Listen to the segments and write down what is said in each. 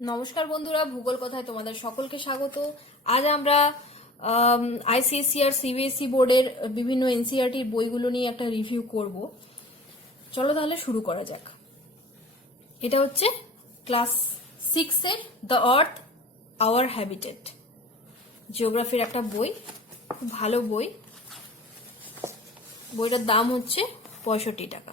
নমস্কার বন্ধুরা, ভূগোল কথায় তোমাদের সকলকে স্বাগত। আজ আমরা আইসিএসসি আর সিবিএসসি বোর্ডের বিভিন্ন এনসিইআরটির বইগুলো নিয়ে একটা রিভিউ করব। চলো তাহলে শুরু করা যাক। এটা হচ্ছে ক্লাস 6-এর দ্য আর্থ আওয়ার হ্যাবিটেট, জিওগ্রাফির একটা বই, খুব ভালো বই। বইটার দাম হচ্ছে 65 টাকা।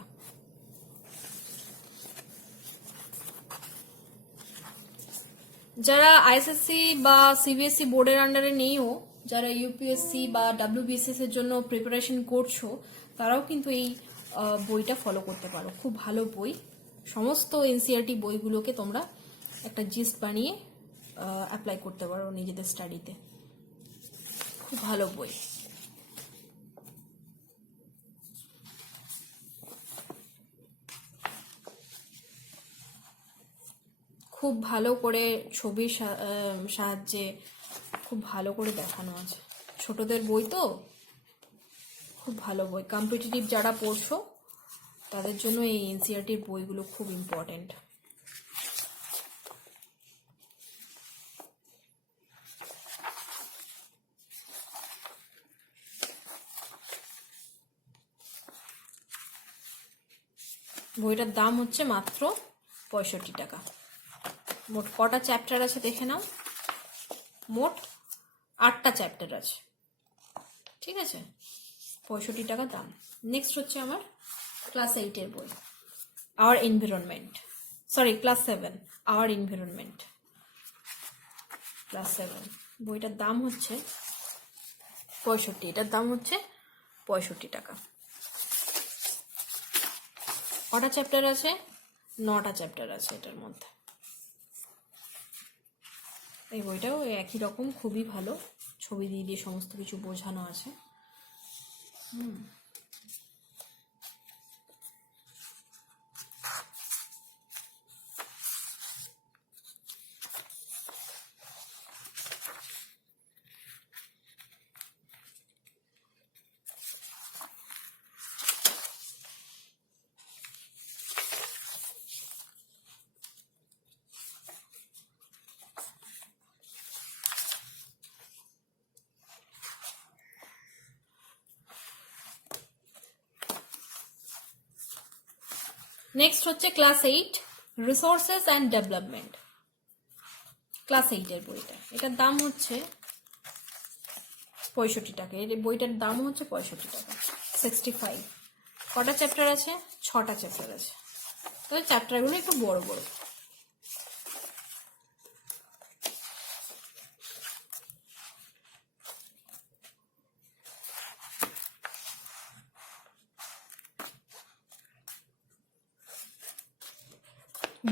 যারা আইএসএসসি বা সিবিএসসি বোর্ডের আন্ডারে নেইও, যারা ইউপিএসসি বা ডাব্লিউবিসিএস এর জন্য প্রিপারেশন করছো, তারাও কিন্তু এই বইটা ফলো করতে পারো। খুব ভালো বই। সমস্ত এনসিইআরটি বইগুলোকে তোমরা একটা জিস্ট বানিয়ে অ্যাপ্লাই করতে পারো নিজেদের স্টাডিতে। খুব ভালো বই। খুব ভালো করে ছবির সাহায্যে খুব ভালো করে দেখানো আছে। ছোটদের বই তো, খুব ভালো বই। কম্পিটিটিভ যারা পড়ছো তাদের জন্য এই এনসিইআরটির বইগুলো খুব ইম্পর্টেন্ট। বইটার দাম হচ্ছে মাত্র 65 টাকা। মোট কটা চ্যাপ্টার আছে দেখে নাও। মোট 8টা চ্যাপ্টার আছে, ঠিক আছে। 65 টাকা দাম। নেক্সট হচ্ছে আমার ক্লাস 8-এর বই, our environment. Class 7, our environment. Class 7 বইটার দাম হচ্ছে 65। এটার দাম হচ্ছে 65 টাকা। কটা চ্যাপ্টার আছে? 9টা চ্যাপ্টার আছে এটার মধ্যে। এই বইটাও একই রকম, খুবই ভালো। ছবি দিয়ে দিয়ে সমস্ত কিছু বোঝানো আছে। নেক্সট হচ্ছে class 8, resources and development. Class 8-এর বইটা, এটার দাম হচ্ছে 65 টাকা। এই বইটার দাম হচ্ছে 65 টাকা, 65। কটা চ্যাপ্টার আছে? 6টা চ্যাপ্টার আছে। তবে চ্যাপ্টারগুলো একটু বড় বড়।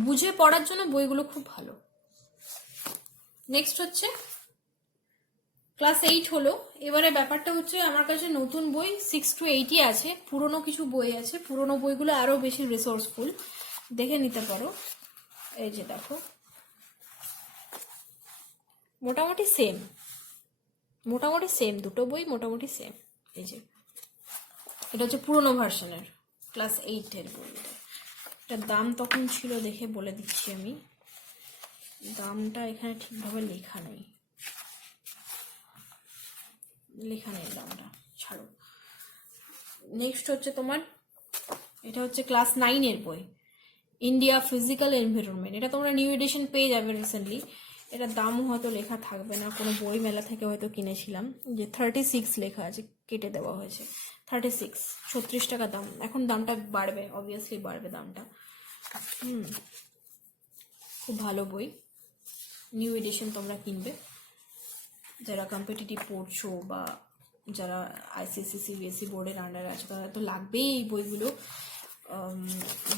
বুঝে পড়ার জন্য বইগুলো খুব ভালো। নেক্সট হচ্ছে ক্লাস 8 হলো। এবারে ব্যাপারটা হচ্ছে আমার কাছে নতুন বই 6 to 8-ই আছে, পুরনো কিছু বই আছে। পুরনো বইগুলো আরো বেশি রিসোর্সফুল, দেখে নিতে পারো। এই যে দেখো, মোটামুটি সেম দুটো বই মোটামুটি সেম। এই যে এটা হচ্ছে পুরনো ভার্সনের ক্লাস 8-এর বই। এটার দাম তখন ছিল, দেখে বলে দিচ্ছি আমি। দামটা এখানে ঠিকভাবে লেখা নেই দামটা, ছাড়ো। নেক্সট হচ্ছে তোমার, এটা হচ্ছে ক্লাস 9-এর বই, ইন্ডিয়া ফিজিক্যাল এনভায়রনমেন্ট। এটা তোমরা নিউ এডিশন পেয়ে যাবে রিসেন্টলি। এটার দামও হয়তো লেখা থাকবে না, কোনো বই মেলা থেকে হয়তো কিনেছিলাম। যে 36 লেখা আছে, কেটে দেওয়া হয়েছে। 36, 36 টাকা দাম। এখন দামটা বাড়বে, অবভিয়াসলি বাড়বে দামটা। খুব ভালো বই, নিউ এডিশন তোমরা কিনবে। যারা কম্পিটিটিভ পড়ছো বা যারা আইসিএসসি সিবিএসসি বোর্ডের আন্ডারে আছে, তারা তো লাগবেই এই বইগুলো।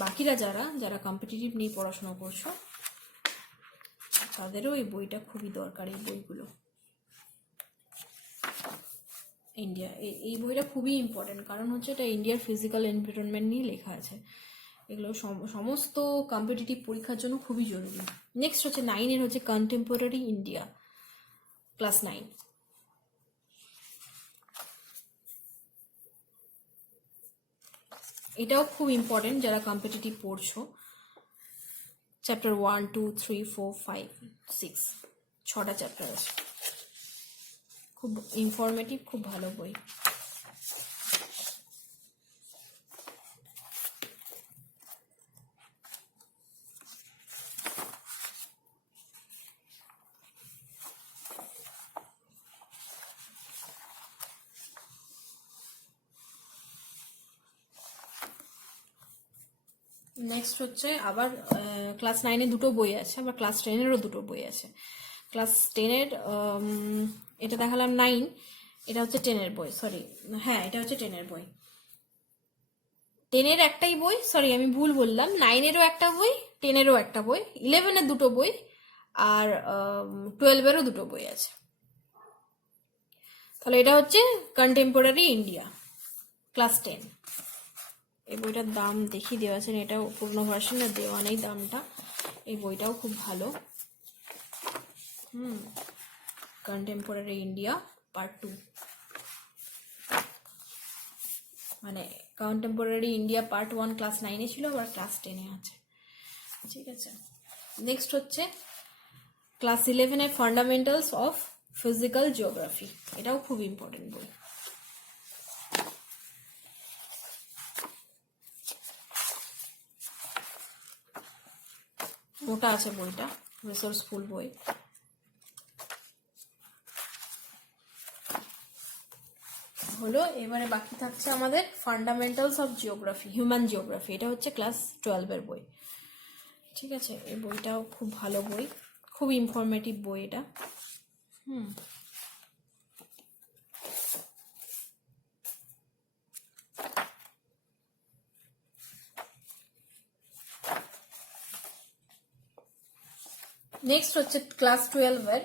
বাকিরা যারা কম্পিটিটিভ নিয়ে পড়াশোনা করছো, তাদেরও এই বইটা খুবই দরকার। এই বইগুলো ইন্ডিয়া, এই বইটা খুবই ইম্পর্টেন্ট, কারণ হচ্ছে এটা ইন্ডিয়ার ফিজিক্যাল এনভায়রনমেন্ট নিয়ে লেখা আছে। এগুলো সমস্ত কম্পিটিটিভ পরীক্ষার জন্য খুবই জরুরি। নেক্সট হচ্ছে 9-এর হচ্ছে কন্টেম্পোরারি ইন্ডিয়া, ক্লাস 9। এটাও খুব ইম্পর্টেন্ট যারা কম্পিটিটিভ পড়ছো। চ্যাপ্টার 1 2 3 4 5 6, 6টা চ্যাপ্টার আছে। খুব ইনফরমেটিভ, খুব ভালো বই। নেক্সট হচ্ছে আবার ক্লাস 9-এ দুটো বই আছে, আবার ক্লাস 10-এরও দুটো বই আছে। ক্লাস 10-এর এটা দেখালাম 9, এটা হচ্ছে 10-এর বই, সরি হ্যাঁ এটা হচ্ছে 10-এর বই। 10-এর একটাই বই, সরি আমি ভুল বললাম, 9-এরও একটা বই, 10-এরও একটা বই, 11-এর দুটো বই, আর 12-এরও দুটো বই আছে। তাহলে এটা হচ্ছে কন্টেম্পোরারি ইন্ডিয়া ক্লাস 10। এই বইটার দাম দেখিয়ে দেওয়া আছে, এটাও পূর্ণ ভার্সনে দেওয়া নেই দামটা। এই বইটাও খুব ভালো। কন্টেম্পোরারি ইন্ডিয়া পার্ট 2, মানে কন্টেম্পোরারি ইন্ডিয়া পার্ট 1 ক্লাস 9-এ ছিল, আবার ক্লাস 10-এ আছে। ঠিক আছে, নেক্সট হচ্ছে ক্লাস 11-এর ফান্ডামেন্টালস অফ ফিজিক্যাল জিওগ্রাফি। এটাও খুব ইম্পর্টেন্ট বই। মোটা আছে বইটা, রিসোর্সফুল বই। হলো, এবারে বাকি থাকছে আমাদের fundamentals of geography, human geography. এটা হচ্ছে ক্লাস 12-এর বই। ঠিক আছে, এই বইটাও খুব ভালো বই, খুব ইনফরমেটিভ বই এটা। নেক্সট হচ্ছে ক্লাস 12-এর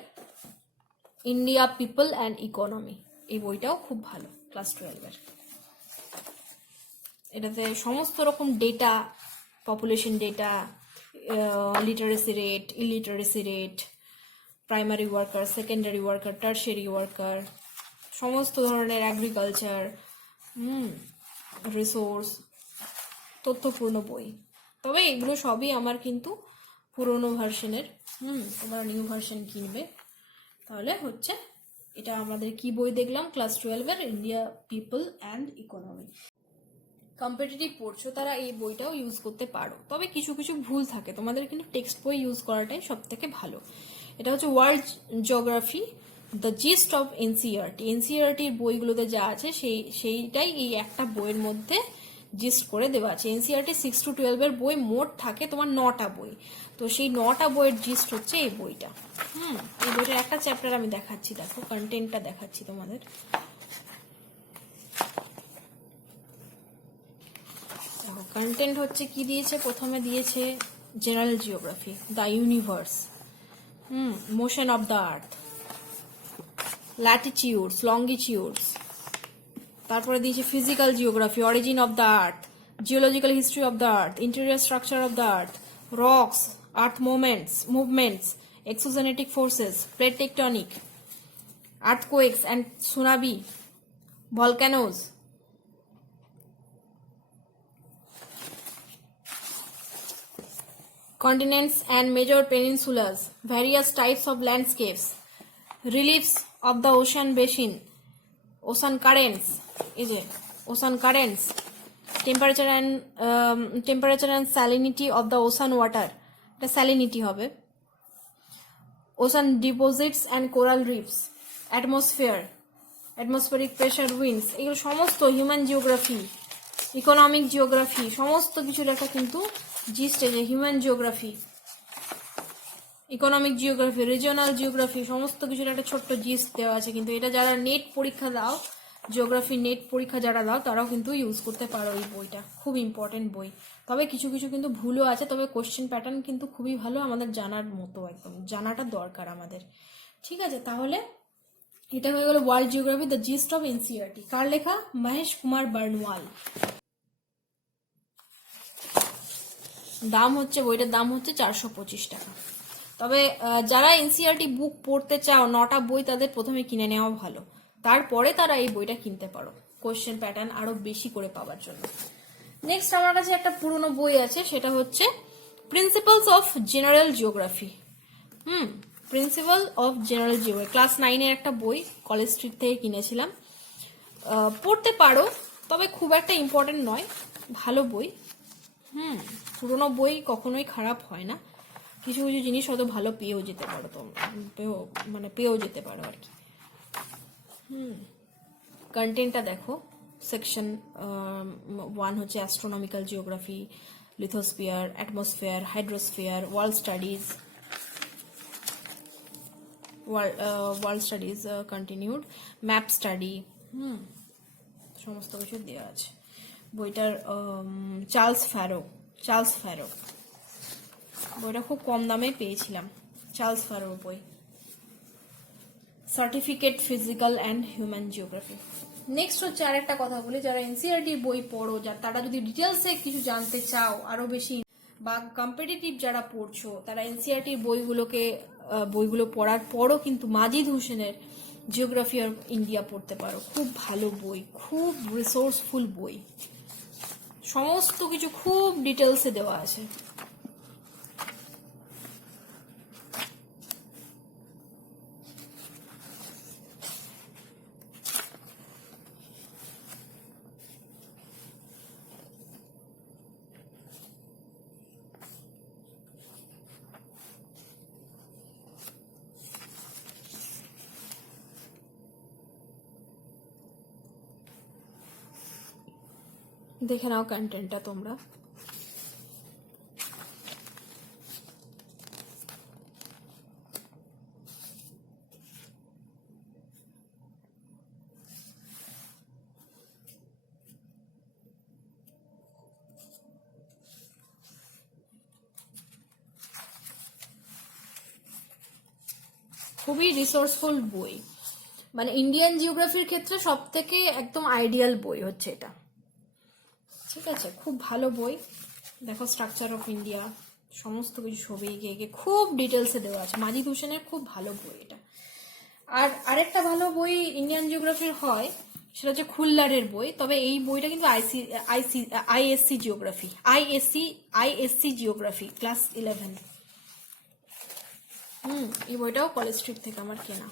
ইন্ডিয়া পিপল অ্যান্ড ইকোনমি। এই বইটাও খুব ভালো ক্লাস 12-এর। এটাতে সমস্ত রকম data, population data, literacy rate, illiteracy rate, primary worker, secondary worker, tertiary worker, সমস্ত ধরনের অ্যাগ্রিকালচার, রিসোর্স, তথ্যপূর্ণ বই। তবে এগুলো সবই আমার কিন্তু পুরনো ভার্সনের। তোমরা নিউ ভার্সন কিনবে। তাহলে হচ্ছে এটা আমাদের কি বই দেখলাম, ক্লাস 12-এর India people and economy. Competitive পড়ছো তারা এই বইটাও ইউজ করতে পারো, তবে কিছু কিছু ভুল থাকে, তোমাদের কিন্তু টেক্সট বই ইউজ করাটাই সব থেকে ভালো। এটা হচ্ছে world geography, the gist of NCERT. এনসিইআরটির বইগুলোতে যা আছে সেইটাই এই একটা বইয়ের মধ্যে জিস্ট করে দেওয়া আছে। এনসিইআরটি 6 to 12-এর বই মোট থাকে তোমার 9টা বই, তো সেই 9টা বইয়ের জিস্ট হচ্ছে এই বইটা। এই বইটার একটা চ্যাপ্টার আমি দেখাচ্ছি, দেখো কন্টেন্টটা দেখাচ্ছি তোমাদের। কন্টেন্ট হচ্ছে কি দিয়েছে, প্রথমে দিয়েছে general geography, the universe, motion of the earth, latitudes, longitudes. তারপরে দিয়েছে physical geography, origin of the earth, geological history of the earth, interior structure of the earth, rocks, earth movements, exogenetic forces, plate tectonic, earthquakes and tsunami, volcanoes, continents and major peninsulas, various types of landscapes, reliefs of the ocean basin, ocean currents, temperature and salinity of the ocean water, এটা salinity হবে, ocean deposits and coral reefs, atmospheric pressure, winds, এগুলো সমস্ত human geography, economic geography, সমস্ত কিছুর একটা কিন্তু gist এই যে human geography, economic geography, regional geography, সমস্ত কিছুর একটা ছোট্ট জিস্ট দেওয়া আছে। কিন্তু এটা যারা নেট পরীক্ষা দাও, জিওগ্রাফি নেট পরীক্ষা যারা দাও, তারাও কিন্তু ইউজ করতে পারো এই বইটা, খুব ইম্পর্টেন্ট বই। তবে কিছু কিছু কিন্তু ভুলও আছে, তবে কোশ্চেন প্যাটার্ন কিন্তু খুবই ভালো, আমাদের জানার মতো, একদম জানাটা দরকার আমাদের। ঠিক আছে, তাহলে এটা হয়ে গেল world geography, the gist of NCERT. কার লেখা? মহেশ কুমার বর্ণওয়াল। দাম হচ্ছে, বইটার দাম হচ্ছে 425 টাকা। তবে যারা এনসিইআরটি বুক পড়তে চাও, 9টা বই তাদের প্রথমে কিনে নেওয়া ভালো, তারপরে তারা এই বইটা কিনতে পারো কোশ্চেন প্যাটার্ন আরো বেশি করে পাওয়ার জন্য। নেক্সট আমার কাছে একটা পুরনো বই আছে, সেটা হচ্ছে principles of general geography. Principal of general geography class 9-এর একটা বই কলেজ স্ট্রিট থেকে কিনেছিলাম। পড়তে পারো, তবে খুব একটা ইম্পর্টেন্ট নয়, ভালো বই। পুরোনো বই কখনোই খারাপ হয় না, কিছু কিছু জিনিস হয়তো ভালো পেয়েও যেতে পারো তোমরা, পেয়েও যেতে পারো আর কি। কন্টেন্টটা দেখো, সেকশন 1 হচ্ছে astronomical geography, lithosphere, atmosphere, hydrosphere, world studies continued, map study, সমস্ত কিছু দেওয়া আছে বইটার। চার্লস ফ্যারো বইটা খুব কম দামে পেয়েছিলাম, চার্লস ফ্যারোর বই। Certificate physical and human geography. Next হচ্ছে আর একটা কথা বলি, যারা এনসিইআরটি বই পড়ো, তারা যদি ডিটেলসে কিছু জানতে চাও আরো বেশি, বা কম্পিটিটিভ যারা পড়ছো, তারা এনসিইআরটি বইগুলো পড়ার পরও কিন্তু মাজিদ হোসেনের জিওগ্রাফি অফ ইন্ডিয়া পড়তে পারো। খুব ভালো বই, খুব রিসোর্সফুল বই, সমস্ত কিছু খুব ডিটেলসে দেওয়া আছে। দেখে নাও কন্টেন্টটা তোমরা। খুবই রিসোর্সফুল বই, মানে ইন্ডিয়ান জিওগ্রাফির ক্ষেত্রে সব থেকে একদম আইডিয়াল বই হচ্ছে এটা। ঠিক আছে, খুব ভালো বই। দেখো স্ট্রাকচার অফ ইন্ডিয়া, সমস্ত কিছু ছবি এঁকে খুব ডিটেলসে দেওয়া আছে। মাজিদ হোসেনের খুব ভালো বই এটা। আর আরেকটা ভালো বই ইন্ডিয়ান জিওগ্রাফির হয়, সেটা হচ্ছে খুল্লারের বই। তবে এই বইটা কিন্তু আইএসসি জিওগ্রাফি ক্লাস 11। এই বইটাও কলেজ স্ট্রিট থেকে আমার কেনা,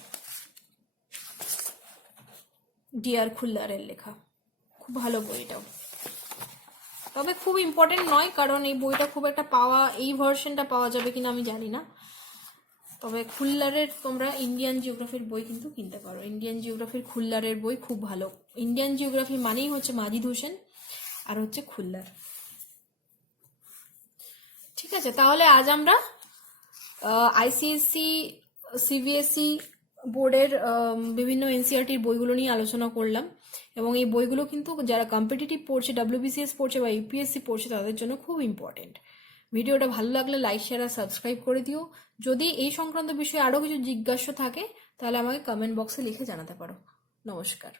ডিআর খুল্লারের লেখা। খুব ভালো বই এটাও, তবে খুব ইম্পর্টেন্ট নয়, কারণ এই বইটা খুব একটা এই ভার্সনটা পাওয়া যাবে কিনা আমি জানি না। তবে খুল্লারের তোমরা ইন্ডিয়ান জিওগ্রাফির বই কিন্তু কিনতে পারো। ইন্ডিয়ান জিওগ্রাফির খুল্লারের বই খুব ভালো। ইন্ডিয়ান জিওগ্রাফি মানেই হচ্ছে মাজিদ হোসেন আর হচ্ছে খুল্লার। ঠিক আছে, তাহলে আজ আমরা আইসিএসসি, সিবিএসসি বোর্ডের বিভিন্ন এনসিইআরটির বইগুলো নিয়ে আলোচনা করলাম, এবং এই বইগুলো কিন্তু যারা কম্পিটিটিভ পড়ছে, ডব্লিউবিসিএস পড়ছে বা ইউপিএসসি পড়ছে, তাদের জন্য খুব ইম্পর্টেন্ট। ভিডিওটা ভালো লাগলে লাইক, শেয়ার আর সাবস্ক্রাইব করে দিও। যদি এই সংক্রান্ত বিষয়ে আরও কিছু জিজ্ঞাসা থাকে তাহলে আমাকে কমেন্ট বক্সে লিখে জানাতে পারো। নমস্কার।